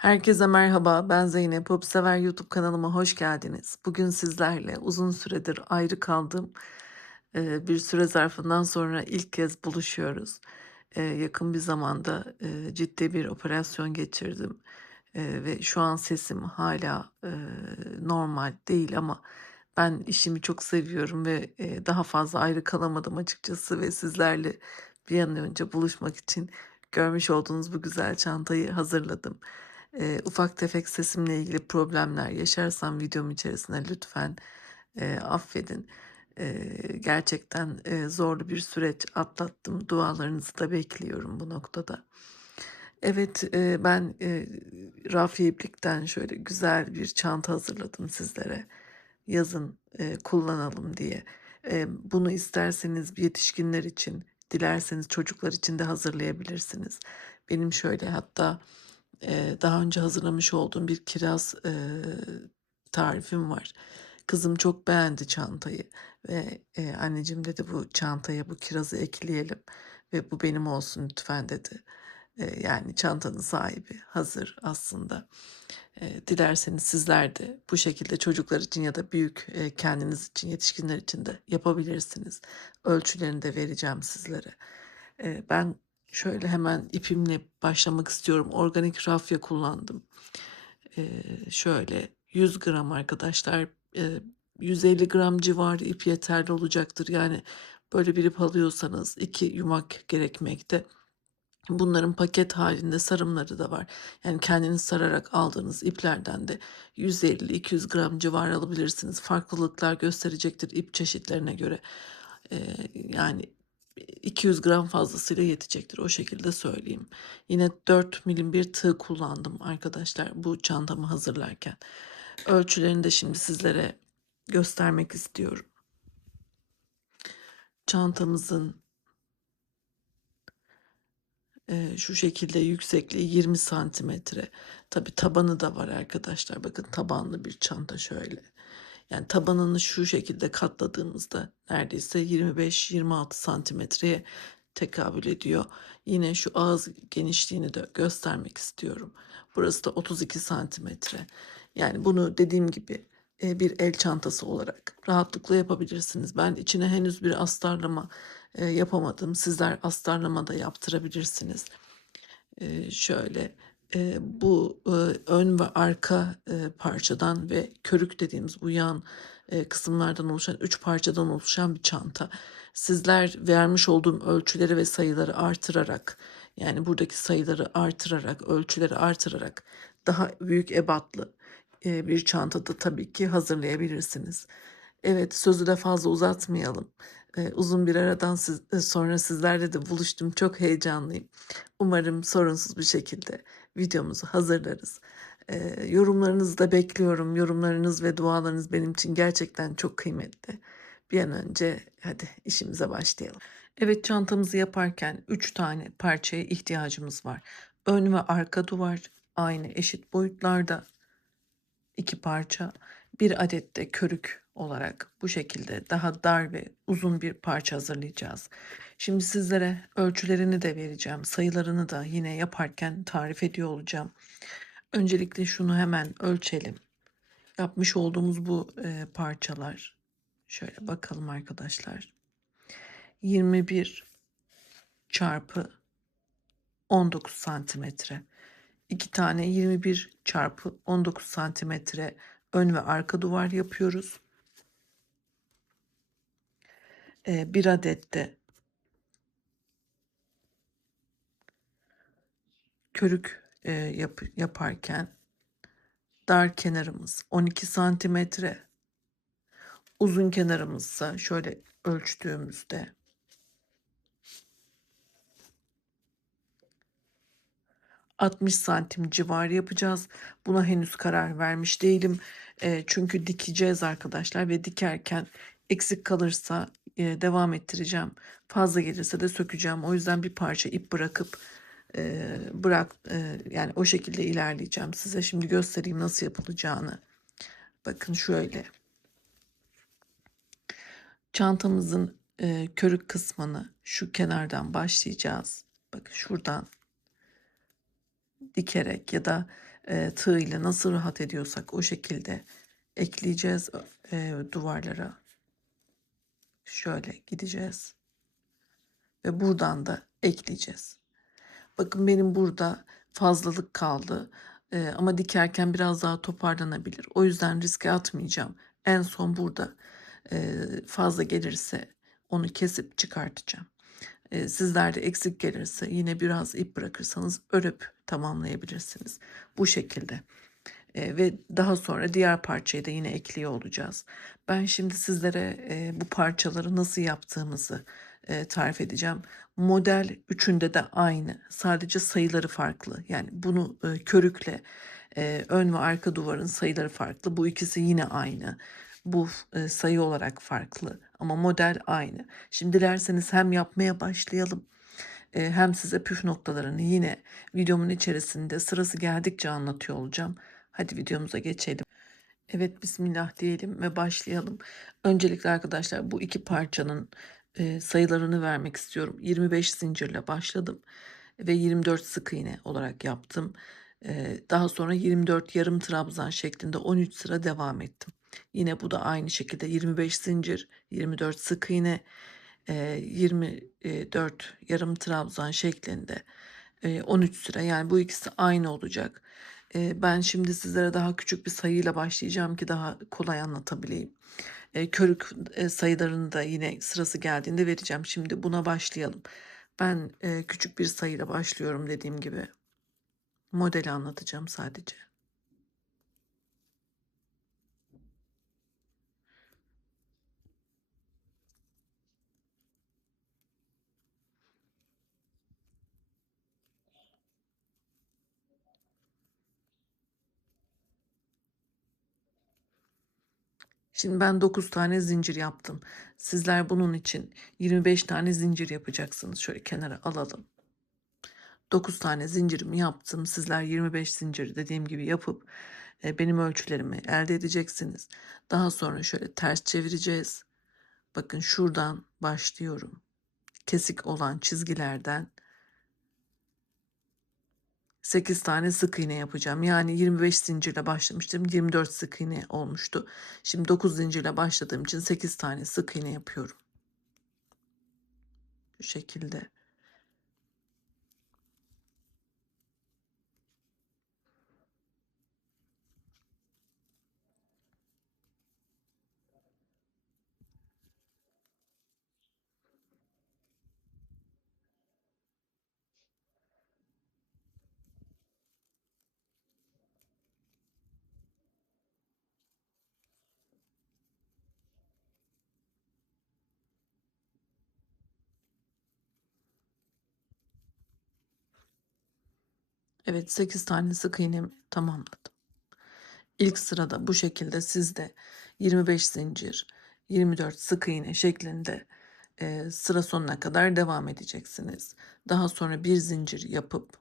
Herkese merhaba, ben Zeynep. Popsever YouTube kanalıma hoş geldiniz. Bugün sizlerle uzun süredir ayrı kaldığım bir süre zarfından sonra ilk kez buluşuyoruz. Yakın bir zamanda ciddi bir operasyon geçirdim. Ve şu an sesim hala normal değil ama ben işimi çok seviyorum ve daha fazla ayrı kalamadım açıkçası ve sizlerle bir an önce buluşmak için görmüş olduğunuz bu güzel çantayı hazırladım. Ufak tefek sesimle ilgili problemler yaşarsam videom içerisinde lütfen affedin. Gerçekten zorlu bir süreç atlattım. Dualarınızı da bekliyorum bu noktada. Evet, ben Rafya İplik'ten şöyle güzel bir çanta hazırladım sizlere. Yazın kullanalım diye. Bunu isterseniz yetişkinler için, dilerseniz çocuklar için de hazırlayabilirsiniz. Benim şöyle hatta daha önce hazırlamış olduğum bir kiraz tarifim var. Kızım çok beğendi çantayı ve anneciğim dedi bu çantaya bu kirazı ekleyelim ve bu benim olsun lütfen dedi. Yani çantanın sahibi hazır aslında. Dilerseniz sizler de bu şekilde çocuklar için ya da büyük kendiniz için yetişkinler için de yapabilirsiniz. Ölçülerini de vereceğim sizlere. Ben şöyle hemen ipimle başlamak istiyorum. Organik rafya kullandım. Şöyle 100 gram arkadaşlar, 150 gram civarı ip yeterli olacaktır. Yani böyle bir ip alıyorsanız 2 yumak gerekmekte. Bunların paket halinde sarımları da var. Yani kendiniz sararak aldığınız iplerden de 150-200 gram civarı alabilirsiniz. Farklılıklar gösterecektir ip çeşitlerine göre. Yani 200 gram fazlasıyla yetecektir, o şekilde söyleyeyim. Yine 4 milim bir tığ kullandım arkadaşlar bu çantamı hazırlarken. Ölçülerini de şimdi sizlere göstermek istiyorum. Çantamızın şu şekilde yüksekliği 20 santimetre. Tabi tabanı da var arkadaşlar. Bakın tabanlı bir çanta şöyle. Yani tabanını şu şekilde katladığımızda neredeyse 25-26 santimetreye tekabül ediyor. Yine şu ağız genişliğini de göstermek istiyorum. Burası da 32 santimetre. Yani bunu dediğim gibi bir el çantası olarak rahatlıkla yapabilirsiniz. Ben içine henüz bir astarlama yapamadım. Sizler astarlama da yaptırabilirsiniz. Şöyle bu ön ve arka parçadan ve körük dediğimiz bu yan kısımlardan oluşan 3 parçadan oluşan bir çanta. Sizler vermiş olduğum ölçüleri ve sayıları artırarak, yani buradaki sayıları artırarak, ölçüleri artırarak daha büyük ebatlı bir çantada tabii ki hazırlayabilirsiniz. Evet, sözü de fazla uzatmayalım. Uzun bir aradan sonra sizlerle de buluştum. Çok heyecanlıyım. Umarım sorunsuz bir şekilde videomuzu hazırlarız. Yorumlarınızı da bekliyorum. Yorumlarınız ve dualarınız benim için gerçekten çok kıymetli. Bir an önce hadi işimize başlayalım. Evet, çantamızı yaparken 3 tane parçaya ihtiyacımız var. Ön ve arka duvar aynı eşit boyutlarda 2 parça. Bir adet de körük olarak bu şekilde daha dar ve uzun bir parça hazırlayacağız. Şimdi sizlere ölçülerini de vereceğim. Sayılarını da yine yaparken tarif ediyor olacağım. Öncelikle şunu hemen ölçelim. Yapmış olduğumuz bu parçalar. Şöyle bakalım arkadaşlar. 21 çarpı 19 santimetre. 2 tane 21 çarpı 19 santimetre ön ve arka duvar yapıyoruz. Bir adet de körük yaparken dar kenarımız 12 santimetre, uzun kenarımızsa şöyle ölçtüğümüzde 60 santim civarı yapacağız. Buna henüz karar vermiş değilim. Çünkü dikeceğiz arkadaşlar ve dikerken eksik kalırsa devam ettireceğim. Fazla gelirse de sökeceğim. O yüzden bir parça ip bırakıp yani o şekilde ilerleyeceğim. Size şimdi göstereyim nasıl yapılacağını. Bakın şöyle. Çantamızın körük kısmını şu kenardan başlayacağız. Bakın şuradan dikerek ya da tığ ile nasıl rahat ediyorsak o şekilde ekleyeceğiz duvarlara. Şöyle gideceğiz ve buradan da ekleyeceğiz. Bakın benim burada fazlalık kaldı. Ama dikerken biraz daha toparlanabilir. O yüzden riske atmayacağım. En son burada fazla gelirse onu kesip çıkartacağım. Sizler de eksik gelirse yine biraz ip bırakırsanız örüp tamamlayabilirsiniz. Bu şekilde. Ve daha sonra diğer parçayı da yine ekliyor olacağız. Ben şimdi sizlere bu parçaları nasıl yaptığımızı tarif edeceğim. Model üçünde de aynı. Sadece sayıları farklı. Yani bunu körükle ön ve arka duvarın sayıları farklı. Bu ikisi yine aynı. Bu sayı olarak farklı ama model aynı. Şimdi dilerseniz hem yapmaya başlayalım hem size püf noktalarını yine videomun içerisinde sırası geldikçe anlatıyor olacağım. Hadi videomuza geçelim. Evet, bismillah diyelim ve başlayalım. Öncelikle arkadaşlar bu iki parçanın sayılarını vermek istiyorum. 25 zincirle başladım ve 24 sık iğne olarak yaptım. Daha sonra 24 yarım trabzan şeklinde 13 sıra devam ettim. Yine bu da aynı şekilde 25 zincir, 24 sık iğne, 24 yarım trabzan şeklinde 13 sıra, yani bu ikisi aynı olacak. Ben şimdi sizlere daha küçük bir sayıyla başlayacağım ki daha kolay anlatabileyim. Körük sayılarını da yine sırası geldiğinde vereceğim. Şimdi buna başlayalım. Ben küçük bir sayıyla başlıyorum dediğim gibi. Modeli anlatacağım sadece. Şimdi ben 9 tane zincir yaptım. Sizler bunun için 25 tane zincir yapacaksınız. Şöyle kenara alalım. 9 tane zincirimi yaptım. Sizler 25 zincir dediğim gibi yapıp benim ölçülerimi elde edeceksiniz. Daha sonra şöyle ters çevireceğiz. Bakın şuradan başlıyorum. Kesik olan çizgilerden 8 tane sık iğne yapacağım. Yani 25 zincirle başlamıştım. 24 sık iğne olmuştu. Şimdi 9 zincirle başladığım için 8 tane sık iğne yapıyorum. Bu şekilde. Evet, 8 tane sık iğnemi tamamladım. İlk sırada bu şekilde siz de 25 zincir, 24 sık iğne şeklinde sıra sonuna kadar devam edeceksiniz. Daha sonra bir zincir yapıp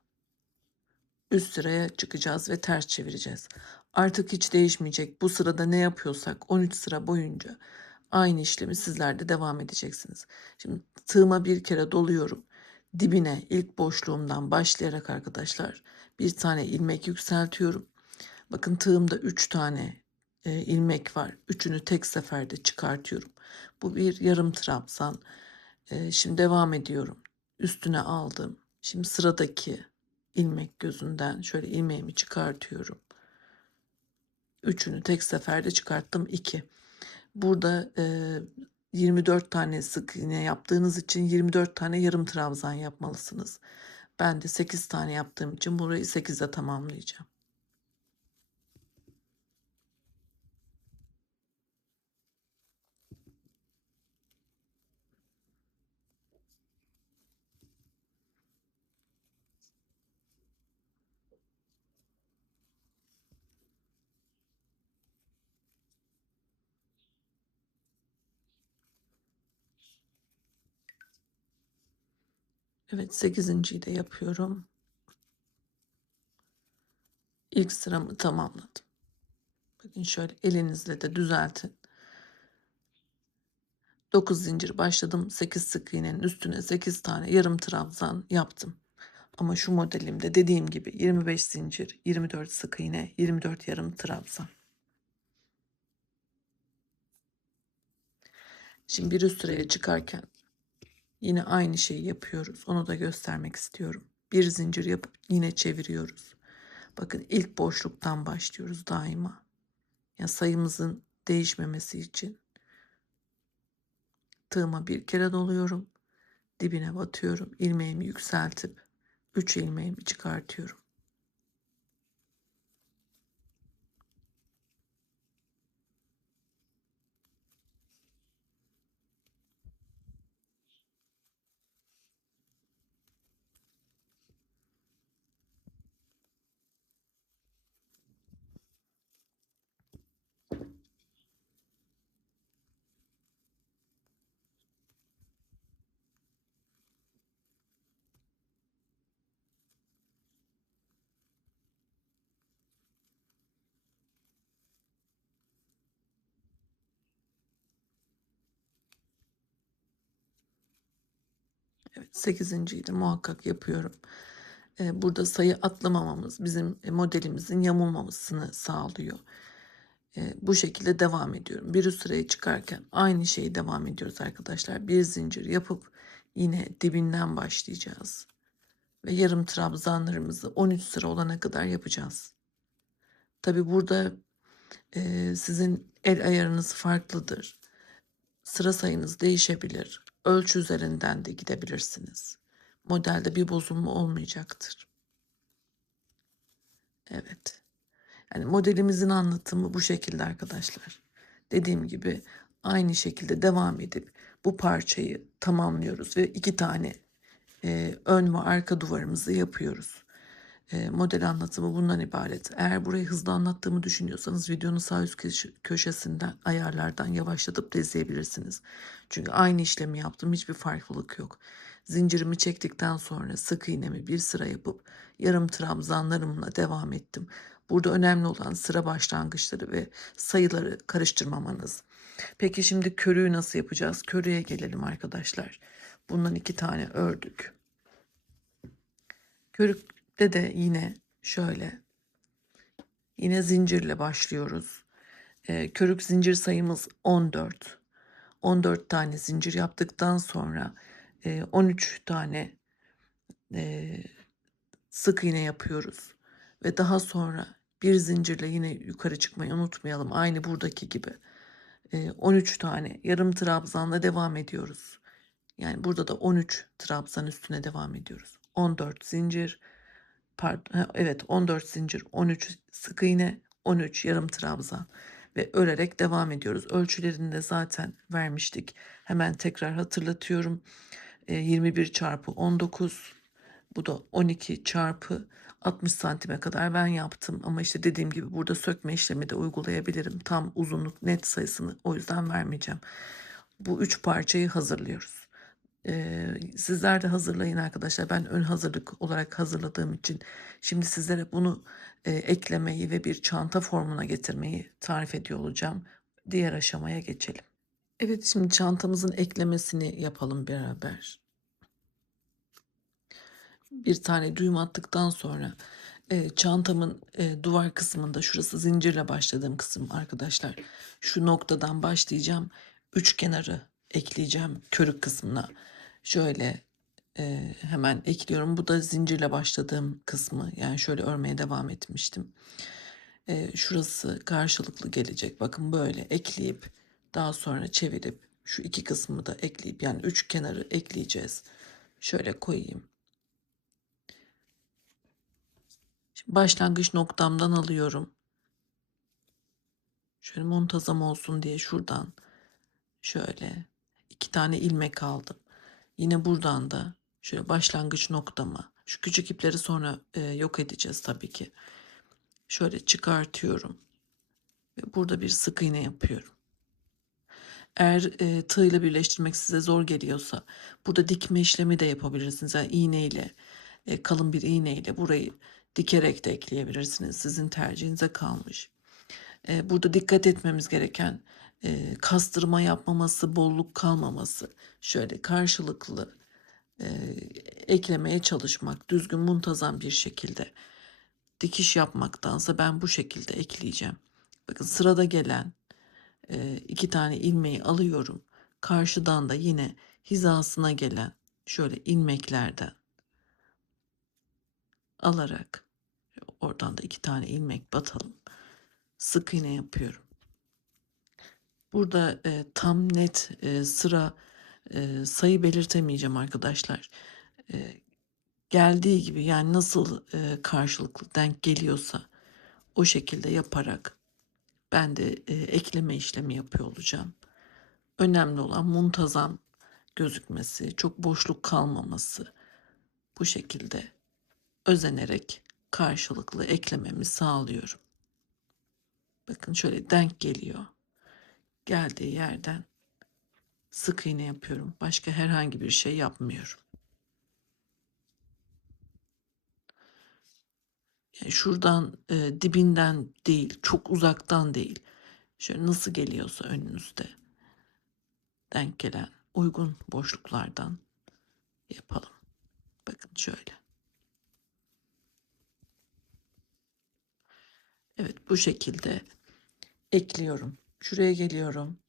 üst sıraya çıkacağız ve ters çevireceğiz. Artık hiç değişmeyecek. Bu sırada ne yapıyorsak 13 sıra boyunca aynı işlemi sizler de devam edeceksiniz. Şimdi tığıma bir kere doluyorum. Dibine ilk boşluğumdan başlayarak arkadaşlar bir tane ilmek yükseltiyorum. Bakın tığımda 3 tane ilmek var. Üçünü tek seferde çıkartıyorum. Bu bir yarım trabzan. Şimdi devam ediyorum. Üstüne aldım. Şimdi sıradaki ilmek gözünden şöyle ilmeğimi çıkartıyorum. Üçünü tek seferde çıkarttım. 2. Burada 24 tane sık iğne yaptığınız için 24 tane yarım trabzan yapmalısınız. Ben de 8 tane yaptığım için burayı 8'e tamamlayacağım. Evet, 8.'yi de yapıyorum. İlk sıramı tamamladım. Bakın şöyle elinizle de düzeltin. 9 zincir başladım. 8 sık iğnenin üstüne 8 tane yarım trabzan yaptım. Ama şu modelimde dediğim gibi 25 zincir, 24 sık iğne, 24 yarım trabzan. Şimdi bir üst sıraya çıkarken yine aynı şeyi yapıyoruz. Onu da göstermek istiyorum. Bir zincir yapıp yine çeviriyoruz. Bakın ilk boşluktan başlıyoruz daima. Ya sayımızın değişmemesi için tığıma bir kere doluyorum. Dibine batıyorum. İlmeğimi yükseltip 3 ilmeğimi çıkartıyorum. Evet, 8.'yi de muhakkak yapıyorum. Burada sayı atlamamamız bizim modelimizin yamulmamasını sağlıyor. Bu şekilde devam ediyorum. Bir üst sıraya çıkarken aynı şeyi devam ediyoruz arkadaşlar. Bir zincir yapıp yine dibinden başlayacağız. Ve yarım trabzanlarımızı 13 sıra olana kadar yapacağız. Tabi burada sizin el ayarınız farklıdır. Sıra sayınız değişebilir. Ölçü üzerinden de gidebilirsiniz. Modelde bir bozulma olmayacaktır. Evet. Yani modelimizin anlatımı bu şekilde arkadaşlar. Dediğim gibi aynı şekilde devam edip bu parçayı tamamlıyoruz ve 2 tane ön ve arka duvarımızı yapıyoruz. Model anlatımı bundan ibaret. Eğer burayı hızlı anlattığımı düşünüyorsanız videonun sağ üst köşesinden ayarlardan yavaşlatıp da izleyebilirsiniz. Çünkü aynı işlemi yaptım, hiçbir farklılık yok. Zincirimi çektikten sonra sık iğnemi bir sıra yapıp yarım trabzanlarımla devam ettim. Burada önemli olan sıra başlangıçları ve sayıları karıştırmamanız. Peki şimdi körüğü nasıl yapacağız? Körüğe gelelim arkadaşlar. Bundan 2 tane ördük. Körükte de yine şöyle, yine zincirle başlıyoruz. Körük zincir sayımız 14. 14 tane zincir yaptıktan sonra 13 tane e, sık iğne yapıyoruz. Ve daha sonra bir zincirle yine yukarı çıkmayı unutmayalım. Aynı buradaki gibi. 13 tane yarım trabzanla devam ediyoruz. Yani burada da 13 trabzan üstüne devam ediyoruz. 14 zincir, pardon, evet 14 zincir, 13 sık iğne, 13 yarım trabzan ve örerek devam ediyoruz. Ölçülerini de zaten vermiştik. Hemen tekrar hatırlatıyorum. 21 çarpı 19, bu da 12 çarpı 60 santime kadar ben yaptım. Ama işte dediğim gibi burada sökme işlemi de uygulayabilirim. Tam uzunluk net sayısını o yüzden vermeyeceğim. Bu 3 parçayı hazırlıyoruz. Sizler de hazırlayın arkadaşlar. Ben ön hazırlık olarak hazırladığım için şimdi sizlere bunu eklemeyi ve bir çanta formuna getirmeyi tarif ediyor olacağım. Diğer aşamaya geçelim. Evet, şimdi çantamızın eklemesini yapalım beraber. Bir tane düğüm attıktan sonra çantamın duvar kısmında, şurası zincirle başladığım kısım arkadaşlar. Şu noktadan başlayacağım. Üç kenarı ekleyeceğim körük kısmına. Şöyle hemen ekliyorum. Bu da zincirle başladığım kısmı. Yani şöyle örmeye devam etmiştim. Şurası karşılıklı gelecek. Bakın böyle ekleyip daha sonra çevirip şu iki kısmı da ekleyip, yani üç kenarı ekleyeceğiz. Şöyle koyayım. Şimdi başlangıç noktamdan alıyorum. Şöyle muntazam olsun diye şuradan şöyle 2 tane ilmek aldım. Yine buradan da şöyle başlangıç noktama, şu küçük ipleri sonra yok edeceğiz tabii ki. Şöyle çıkartıyorum ve burada bir sık iğne yapıyorum. Eğer tığ ile birleştirmek size zor geliyorsa burada dikme işlemi de yapabilirsiniz. Yani iğneyle, kalın bir iğneyle burayı dikerek de ekleyebilirsiniz. Sizin tercihinize kalmış. Burada dikkat etmemiz gereken kastırma yapmaması, bolluk kalmaması. Şöyle karşılıklı eklemeye çalışmak düzgün muntazam bir şekilde. Dikiş yapmaktansa ben bu şekilde ekleyeceğim. Bakın sırada gelen 2 tane ilmeği alıyorum. Karşıdan da yine hizasına gelen şöyle ilmeklerden alarak oradan da 2 tane ilmek batalım. Sık iğne yapıyorum. Burada tam net sıra sayı belirtemeyeceğim arkadaşlar. Geldiği gibi yani nasıl karşılıklı denk geliyorsa o şekilde yaparak ben de ekleme işlemi yapıyor olacağım. Önemli olan muntazam gözükmesi, çok boşluk kalmaması. Bu şekilde özenerek karşılıklı eklememi sağlıyorum. Bakın şöyle denk geliyor. Geldiği yerden sık iğne yapıyorum. Başka herhangi bir şey yapmıyorum. Yani şuradan dibinden değil, çok uzaktan değil. Şöyle nasıl geliyorsa önünüzde denk gelen uygun boşluklardan yapalım. Bakın şöyle. Evet bu şekilde ekliyorum. Şuraya geliyorum.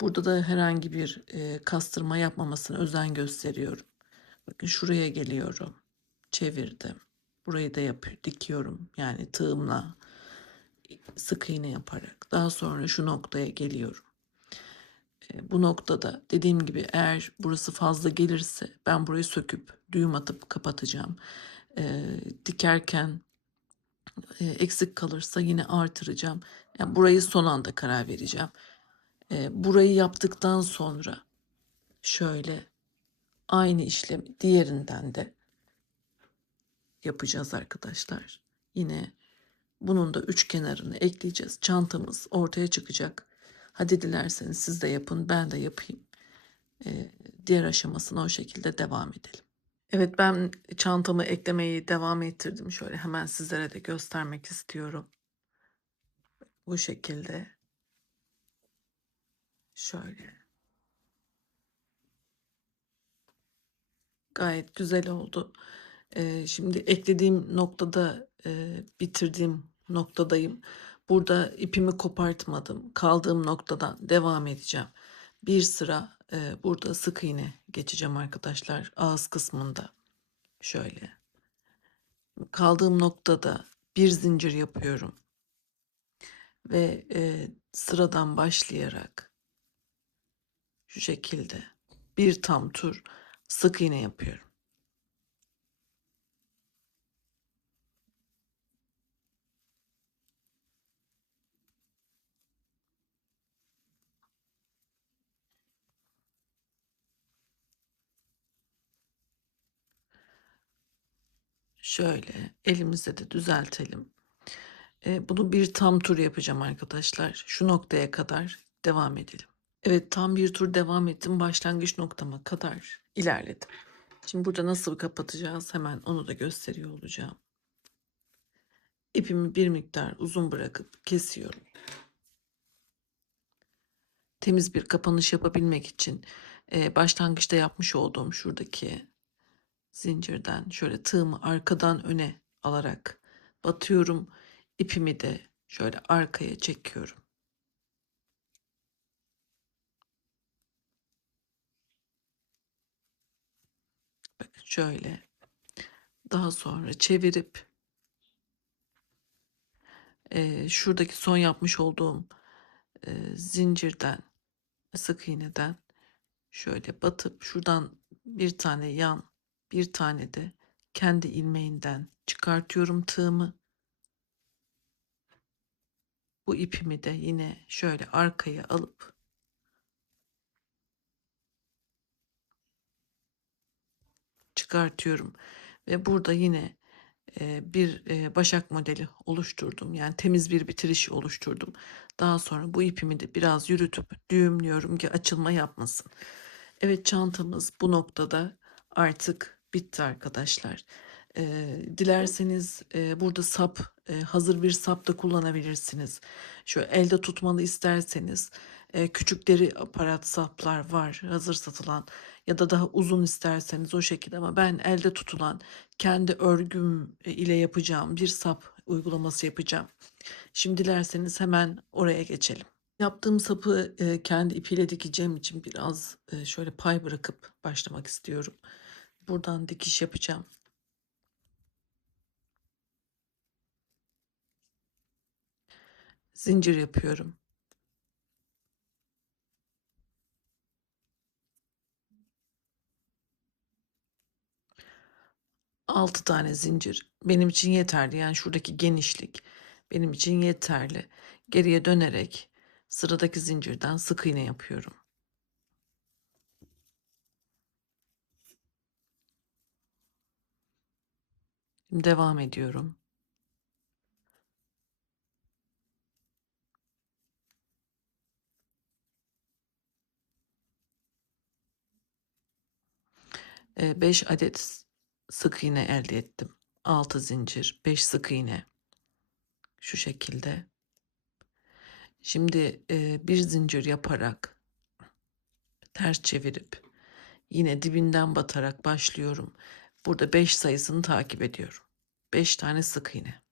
Burada da herhangi bir kastırma yapmamasına özen gösteriyorum. Bakın şuraya geliyorum. Çevirdim. Burayı da dikiyorum. Yani tığımla sık iğne yaparak. Daha sonra şu noktaya geliyorum. Bu noktada dediğim gibi eğer burası fazla gelirse ben burayı söküp düğüm atıp kapatacağım. Dikerken eksik kalırsa yine artıracağım. Yani burayı son anda karar vereceğim. Burayı yaptıktan sonra şöyle aynı işlemi diğerinden de yapacağız arkadaşlar. Yine bunun da üç kenarını ekleyeceğiz. Çantamız ortaya çıkacak. Hadi dilerseniz siz de yapın, ben de yapayım. Diğer aşamasına o şekilde devam edelim. Evet ben çantamı eklemeyi devam ettirdim. Şöyle hemen sizlere de göstermek istiyorum. Bu şekilde. Şöyle. Gayet güzel oldu. Şimdi eklediğim noktada bitirdiğim noktadayım. Burada ipimi kopartmadım. Kaldığım noktadan devam edeceğim. Bir sıra burada sık iğne geçeceğim arkadaşlar. Ağız kısmında. Şöyle. Kaldığım noktada bir zincir yapıyorum. Ve sıradan başlayarak şu şekilde bir tam tur sık iğne yapıyorum. Şöyle elimizde de düzeltelim. Bunu bir tam tur yapacağım arkadaşlar. Şu noktaya kadar devam edelim. Evet tam bir tur devam ettim. Başlangıç noktama kadar ilerledim. Şimdi burada nasıl kapatacağız hemen onu da gösteriyor olacağım. İpimi bir miktar uzun bırakıp kesiyorum. Temiz bir kapanış yapabilmek için başlangıçta yapmış olduğum şuradaki zincirden şöyle tığımı arkadan öne alarak batıyorum. İpimi de şöyle arkaya çekiyorum. Bakın şöyle. Daha sonra çevirip şuradaki son yapmış olduğum zincirden sık iğneden şöyle batıp şuradan bir tane yan bir tane de kendi ilmeğinden çıkartıyorum tığımı. Bu ipimi de yine şöyle arkaya alıp çıkartıyorum ve burada yine bir başak modeli oluşturdum. Yani temiz bir bitiriş oluşturdum. Daha sonra bu ipimi de biraz yürütüp düğümlüyorum ki açılma yapmasın. Evet çantamız bu noktada artık bitti arkadaşlar. Dilerseniz burada sap Hazır bir sap da kullanabilirsiniz. Şöyle elde tutmalı isterseniz küçük deri aparat saplar var hazır satılan, ya da daha uzun isterseniz o şekilde, ama ben elde tutulan kendi örgüm ile yapacağım bir sap uygulaması yapacağım. Şimdi dilerseniz hemen oraya geçelim. Yaptığım sapı kendi ipiyle dikeceğim için biraz şöyle pay bırakıp başlamak istiyorum. Buradan dikiş yapacağım. Zincir yapıyorum. 6 tane zincir benim için yeterli. Yani şuradaki genişlik benim için yeterli. Geriye dönerek sıradaki zincirden sık iğne yapıyorum. Şimdi devam ediyorum. Beş adet sık iğne elde ettim. 6 zincir, 5 sık iğne. Şu şekilde. Şimdi bir zincir yaparak ters çevirip yine dibinden batarak başlıyorum. Burada 5 sayısını takip ediyorum. 5 tane sık iğne.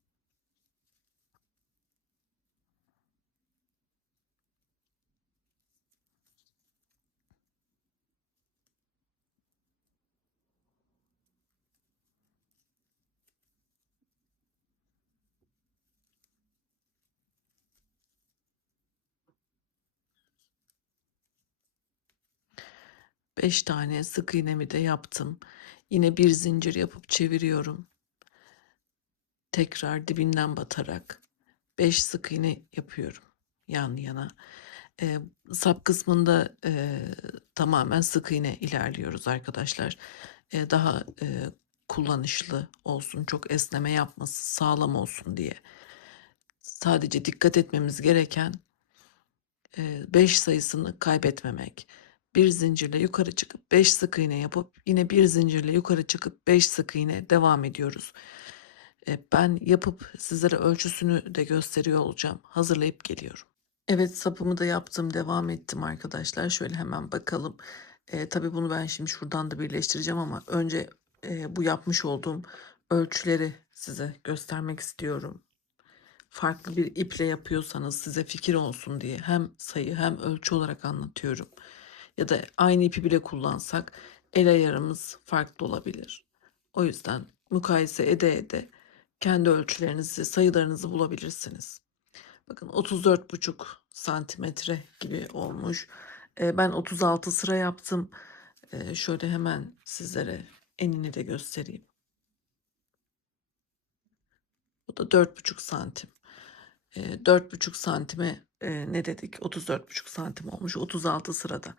5 tane sık iğnemi de yaptım. Yine bir zincir yapıp çeviriyorum. Tekrar dibinden batarak 5 sık iğne yapıyorum yan yana. Ee, Sap kısmında tamamen sık iğne ilerliyoruz arkadaşlar. Daha kullanışlı olsun, çok esneme yapması, sağlam olsun diye. Sadece dikkat etmemiz gereken 5 sayısını kaybetmemek. Bir zincirle yukarı çıkıp 5 sık iğne yapıp yine bir zincirle yukarı çıkıp 5 sık iğne devam ediyoruz. Ben yapıp sizlere ölçüsünü de gösteriyor olacağım. Hazırlayıp geliyorum. Evet, sapımı da yaptım, devam ettim arkadaşlar. Şöyle hemen bakalım. Tabii bunu ben şimdi şuradan da birleştireceğim, ama önce bu yapmış olduğum ölçüleri size göstermek istiyorum. Farklı bir iple yapıyorsanız size fikir olsun diye hem sayı hem ölçü olarak anlatıyorum. Ya da aynı ipi bile kullansak el ayarımız farklı olabilir. O yüzden mukayese ede ede kendi ölçülerinizi, sayılarınızı bulabilirsiniz. Bakın 34,5 santimetre gibi olmuş. Ben 36 sıra yaptım. Şöyle hemen sizlere enini de göstereyim. Bu da 4,5 santim. 4,5 santime ne dedik? 34,5 santim olmuş 36 sırada.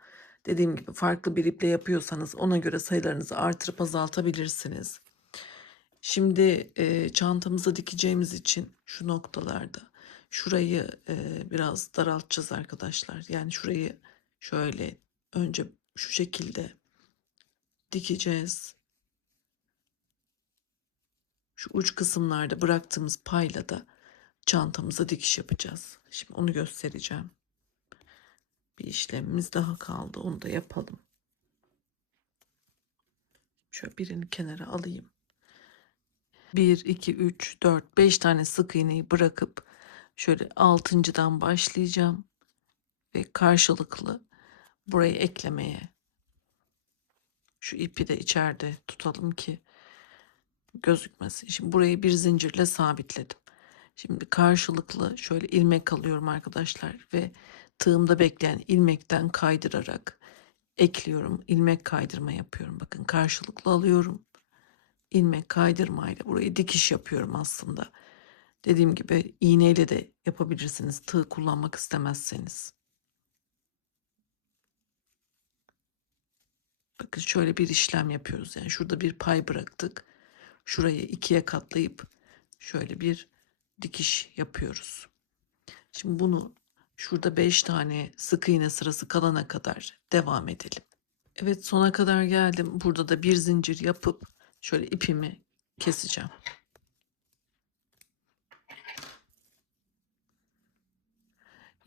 Dediğim gibi farklı bir iple yapıyorsanız ona göre sayılarınızı artırıp azaltabilirsiniz. Şimdi çantamıza dikeceğimiz için şu noktalarda şurayı biraz daraltacağız arkadaşlar. Yani şurayı şöyle önce şu şekilde dikeceğiz. Şu uç kısımlarda bıraktığımız payla da çantamıza dikiş yapacağız. Şimdi onu göstereceğim. Bir işlemimiz daha kaldı. Onu da yapalım. Şöyle birini kenara alayım. 1, 2, 3, 4, 5 tane sık iğneyi bırakıp şöyle altıncıdan başlayacağım. Ve karşılıklı burayı eklemeye. Şu ipi de içeride tutalım ki gözükmesin. Şimdi burayı bir zincirle sabitledim. Şimdi karşılıklı şöyle ilmek alıyorum arkadaşlar ve tığımda bekleyen ilmekten kaydırarak ekliyorum. İlmek kaydırma yapıyorum. Bakın karşılıklı alıyorum. İlmek kaydırmayla burayı dikiş yapıyorum aslında. Dediğim gibi iğneyle de yapabilirsiniz. Tığ kullanmak istemezseniz. Bakın şöyle bir işlem yapıyoruz. Yani şurada bir pay bıraktık. Şurayı ikiye katlayıp şöyle bir dikiş yapıyoruz. Şimdi bunu şurada 5 tane sık iğne sırası kalana kadar devam edelim. Evet, sona kadar geldim. Burada da bir zincir yapıp şöyle ipimi keseceğim.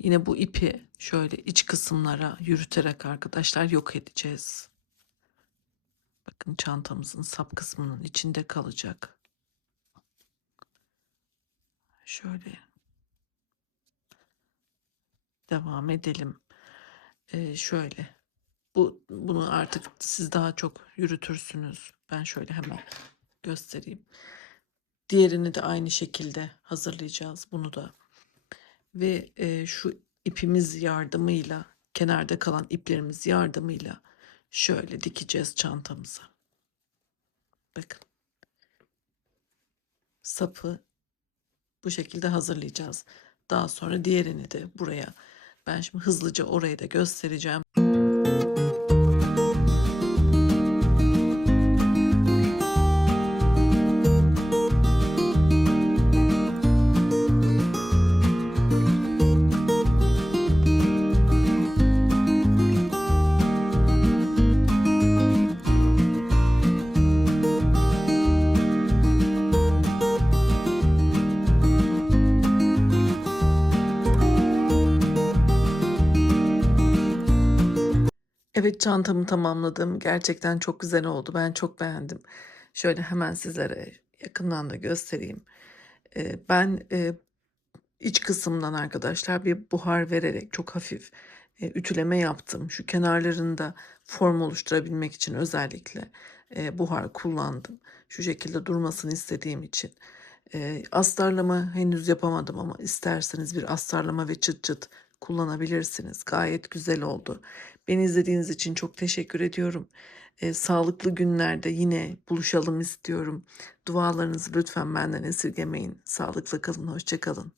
Yine bu ipi şöyle iç kısımlara yürüterek arkadaşlar yok edeceğiz. Bakın çantamızın sap kısmının içinde kalacak. Şöyle devam edelim. Şöyle. Bunu artık siz daha çok yürütürsünüz. Ben şöyle hemen göstereyim. Diğerini de aynı şekilde hazırlayacağız bunu da. Ve şu ipimiz yardımıyla, kenarda kalan iplerimiz yardımıyla şöyle dikeceğiz çantamıza. Bakın. Sapı bu şekilde hazırlayacağız. Daha sonra diğerini de buraya. Ben şimdi hızlıca orayı da göstereceğim. Evet, çantamı tamamladım. Gerçekten çok güzel oldu. Ben çok beğendim. Şöyle hemen sizlere yakından da göstereyim. Ben iç kısımdan arkadaşlar bir buhar vererek çok hafif ütüleme yaptım. Şu kenarlarında form oluşturabilmek için özellikle buhar kullandım. Şu şekilde durmasını istediğim için. Astarlama henüz yapamadım ama isterseniz bir astarlama ve çıt çıt kullanabilirsiniz. Gayet güzel oldu. Beni izlediğiniz için çok teşekkür ediyorum. Sağlıklı günlerde yine buluşalım istiyorum. Dualarınızı lütfen benden esirgemeyin. Sağlıkla kalın, hoşça kalın.